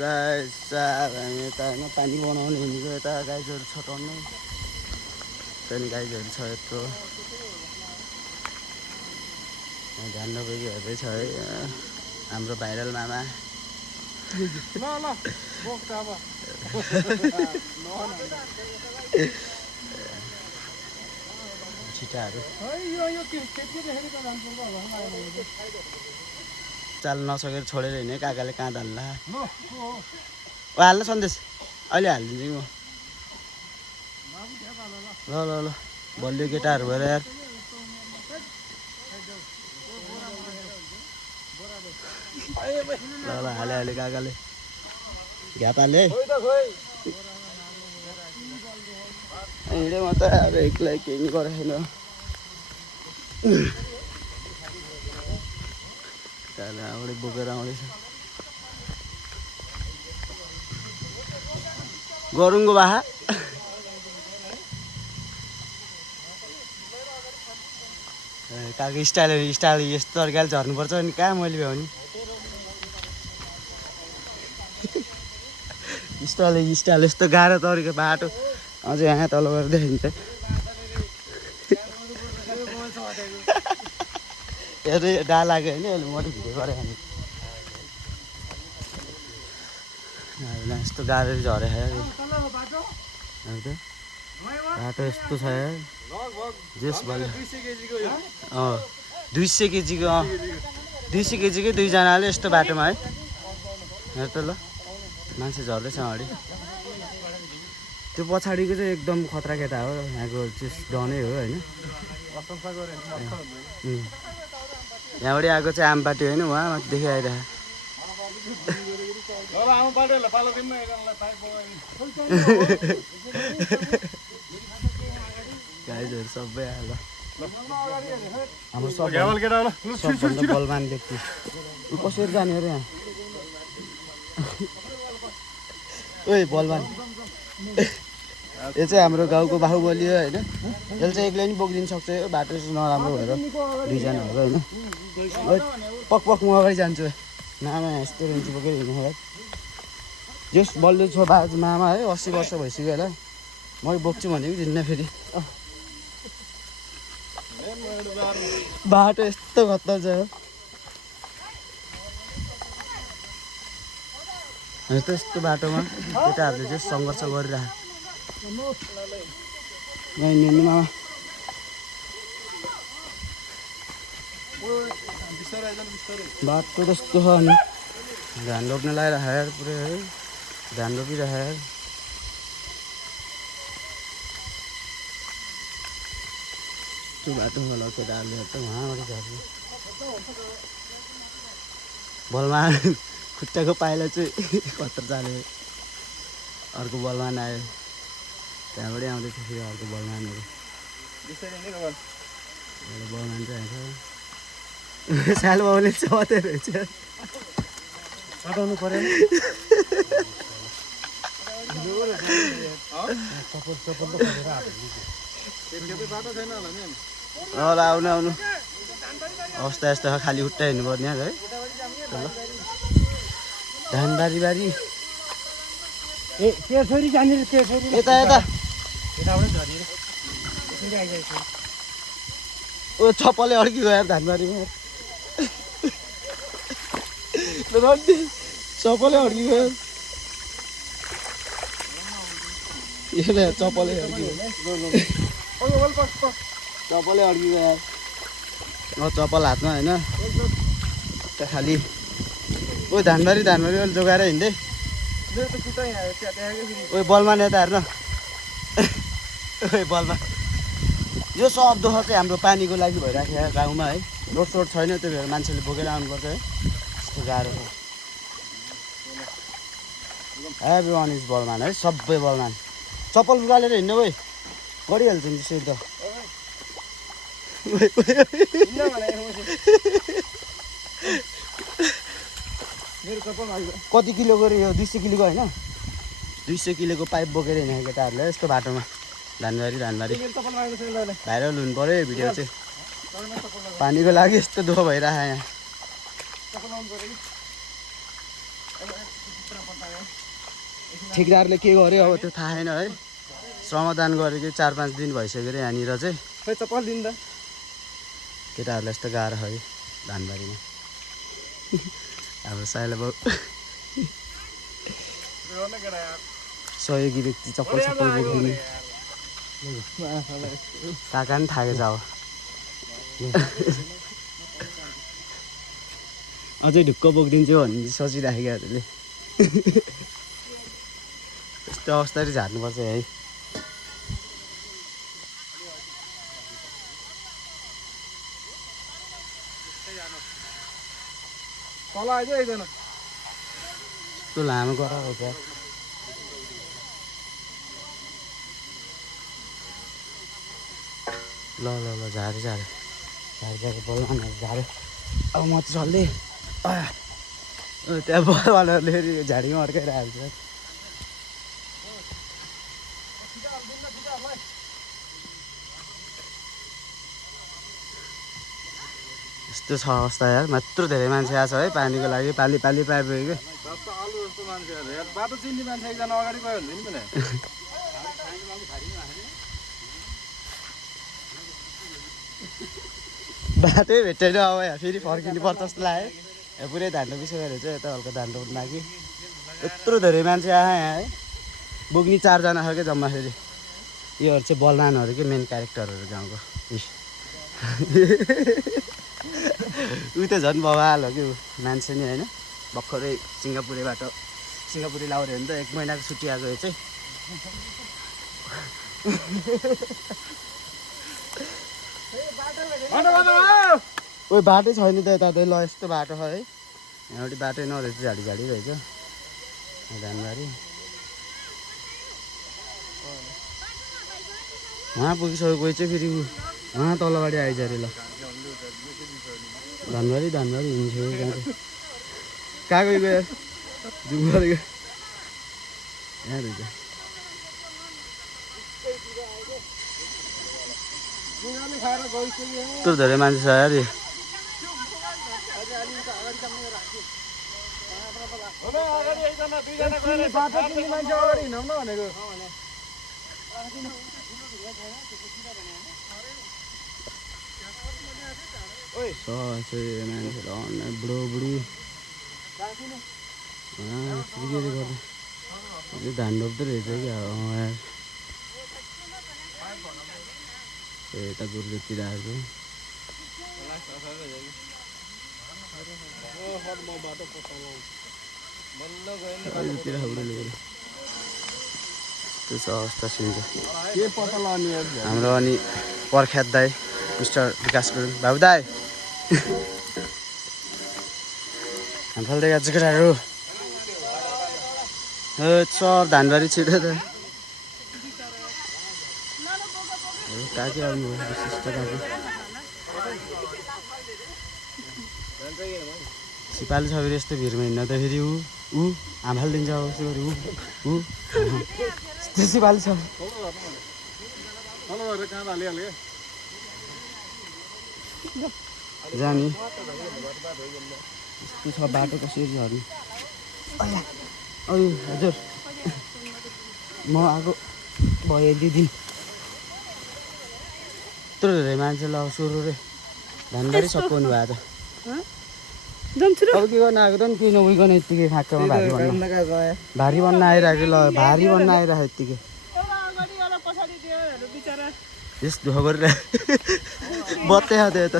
Guys हामी यता होइन पानी बनाउने हिँडेको यता गाइजहरू छटाउनु त्यहाँदेखि गाइजहरू छ यत्रो ध्यान नपुगी हेर्दैछ है हाम्रो भाइरल मामा छिटाहरू चाल नसकेर छोडेर हिँड्ने काकाले कहाँ हाल्ला हाल्न सन्देश अहिले हालिदिन्छु म ल ल ल बलियो केटाहरू भएर यार ल ल हाले हाले काकाले घ्याताले हिँडे म त अब एक्लै केही गरेको छैन अगाडि बोकेर आउँदैछ गरुङको बाहा काको स्टाइल यस्तो तरिकाले झर्नुपर्छ अनि कहाँ मैले भ्याउने स्टाइल यस्तो गाह्रो तरिका बाटो अझै यहाँ तल गएर देखिन्छ हेर्दै डा लाग्यो होइन अहिले मोडिफाई गरेँ हामी यस्तो गाह्रो झरे बाटो यस्तो छ यार जेस भयो 200 केजीको 200 केजीकै दुईजनाले यस्तो बाटोमा है हेर त ल मान्छे झर्दैछ अगाडि त्यो पछाडिको चाहिँ एकदम खतरा केटा हो यहाँको चाहिँ डनै हो होइन यहाँबाट आएको चाहिँ आमपाटी होइन उहाँ देखि आइरहेको गाइजहरू सबै आएर हाम्रो सबभन्दा बलवान व्यक्ति कसरी जाने अरे यहाँ ओइ बलवान यो चाहिँ हाम्रो गाउँको बाहुबली हो होइन यसले चाहिँ एक्लै नि बोकिदिनु सक्छ यो बाटो चाहिँ नराम्रो भएर दुईजनाहरू होइन पक पक म अगाडि जान्छु मामा यस्तो रेन्च बोकेर हिँड्नु होला जस बलले छ बाजु मामा है 80 वर्ष भइसक्यो होला म बोक्छु भनेको दिन्न फेरि बाटो यस्तो खत्तम छ यस्तो बाटोमा केटाहरूले चाहिँ सङ्घर्ष गरिरहेको मामा बाटो त्यस्तो छ अनि धान रोप्न लगाइरहेको पुरै है धान रोपिरहेको त्यो बाटोमा ल केटाहरूले त उहाँबाट झर्छ बलमा खुट्टाको पाइला चाहिँ खतर चाल्यो अर्को बलवान आयो त्यहाँबाटै आउँदैछ फेरि अर्को बलवानहरू बलवान चाहिँ आएको साल बाउले चौते रहेछ हटाउनु पर्यो आउनु आउनु अवस्था यस्तो खालि उट्टा हिँड्नु पर्ने है ल धानबारी बारी यता यता ओ छप्पले अड्कियो यार धानबारीमा चप्पलै अड्कियो चप्पलै अड्कियो यार चप्पल हातमा होइन त खालि ओ धानबारी अहिले जोगाएर हिँड्दै ओ बलमान यता हेर्न ओ बलमा यो सब दुःख चाहिँ हाम्रो पानीको लागि भइराखेको गाउँमा है रोड सोड छैन त्यो भएर मान्छेले बोकेर आउनुपर्छ है यस्तो गाह्रो छ एभ्रिवान इज बलमान है सबै बलमान चप्पल उकालेर हिँड्नु गइ गरिहाल्छ नि त्यसरी त कति किलोको यो 200 किलोको होइन 200 किलोको पाइप बोकेर हिँडेको केटाहरूले यस्तो बाटोमा धानबारी भाइरल हुनु पऱ्यो यो भिडियो चाहिँ पानीको लागि यस्तो दुःख भइरहेको यहाँ ठेकदारले के गर्यो अब त्यो थाहा छैन है। श्रमदान गरेको 4-5 दिन भइसक्यो अरे यहाँनिर चाहिँ। खै चप्पल दिनु त। केटाहरूलाई यस्तो गाह्रो है धानबारीमा। हाम्रो साइला बाउ सहयोगी व्यक्ति चप्पल बोकिदिने काका पनि थाकेछ अब। अझै ढुक्क बोकिदिन्छु भन्ने सोचिराखेकोहरूले यस्तो अवस्थाले झार्नुपर्छ है। तल आइज एकजना यस्तो लामो गराएको छ। ल ल ल झारे बलवानहरू झाऱ्यो। अब म चाहिँ चल्दै त्यहाँ बलवानहरूले फेरि झाडीमा अड्काइरहेको छ। यस्तो छ अवस्था यार। मात्र धेरै मान्छे आएको छ है पानीको लागि। पाली पाइपुग्यो कि आलु जस्तो मान्छेहरू यार। बाटो चिन्ने मान्छे एकजना अगाडि गयो भने पनि बाटै भेट्दैन अब यहाँ फेरि फर्किनु पर्छ जस्तो लाग्यो। पुरै धान्डो पिछो गरेर चाहिँ यता हल्का धान्डो नाकि यत्रो धेरै मान्छे आयो यहाँ है। बोक्ने 4 जना छ क्या जम्मा। फेरि योहरू चाहिँ बलवानहरू के मेन क्यारेक्टरहरू गाउँको। ऊ त झन् बवाल हो कि ऊ मान्छे नि होइन। भर्खरै सिङ्गापुरी लाउरे हो नि त। 1 महिनाको छुट्टी आएको यो चाहिँ। ओ बाटै छैन त यता। ल यस्तो बाटो छ है। यहाँबाट बाटै नरहेछ झाडी रहेछ धानबारी। उहाँ पुगिसक्यो कोही चाहिँ फेरि उहाँ तलबाडी आइज अरे। ल धानबारी हिँड्छ कहाँ गएको यार जुम गरेको यहाँ रहेछ। यत्रो धेरै मान्छे छ यार। मान्छे बुढोबुढी धान रोप्दै रहेछ क्या यार। यता गुरुतिर आएको त्यो छ अवस्था सुन्छ। हाम्रो अनि प्रख्यात दाई मिस्टर विकास गुरुङ बाबु दाई हामफाल्दै गाछ केटाहरू। सब धानबारी छिटो त काकी आउनु विशिष्ट काकी सिपालु छ फेरि यस्तो भिडमा हिँड्न त फेरि ऊ हामफालिदिन्छ उसो गरी ऊ त्यो सिपालु छ। जाने यस्तो छ बाटो कसरी झर्ने। अरे हजुर म आएको भयो 2 दिन। यत्रो धेरै मान्छे ल सुरु रे धानबारी सपाउनु भएको त। अब के गर्नु आएको त नि केही नभइकन यत्तिकै खाँक्कामा भारी बन्न आइरहेको। ल भारी बन्न आइरहेको यत्तिकै यस दुःख गरिरहेको बत्तै छ त्यो त।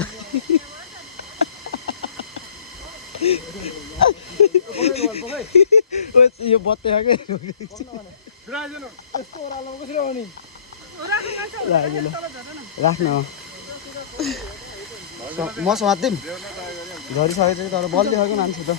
यो बत्तै छ राख्न म समात्दिउँ झरिसकेको तर बलिसक्यो मान्छे त।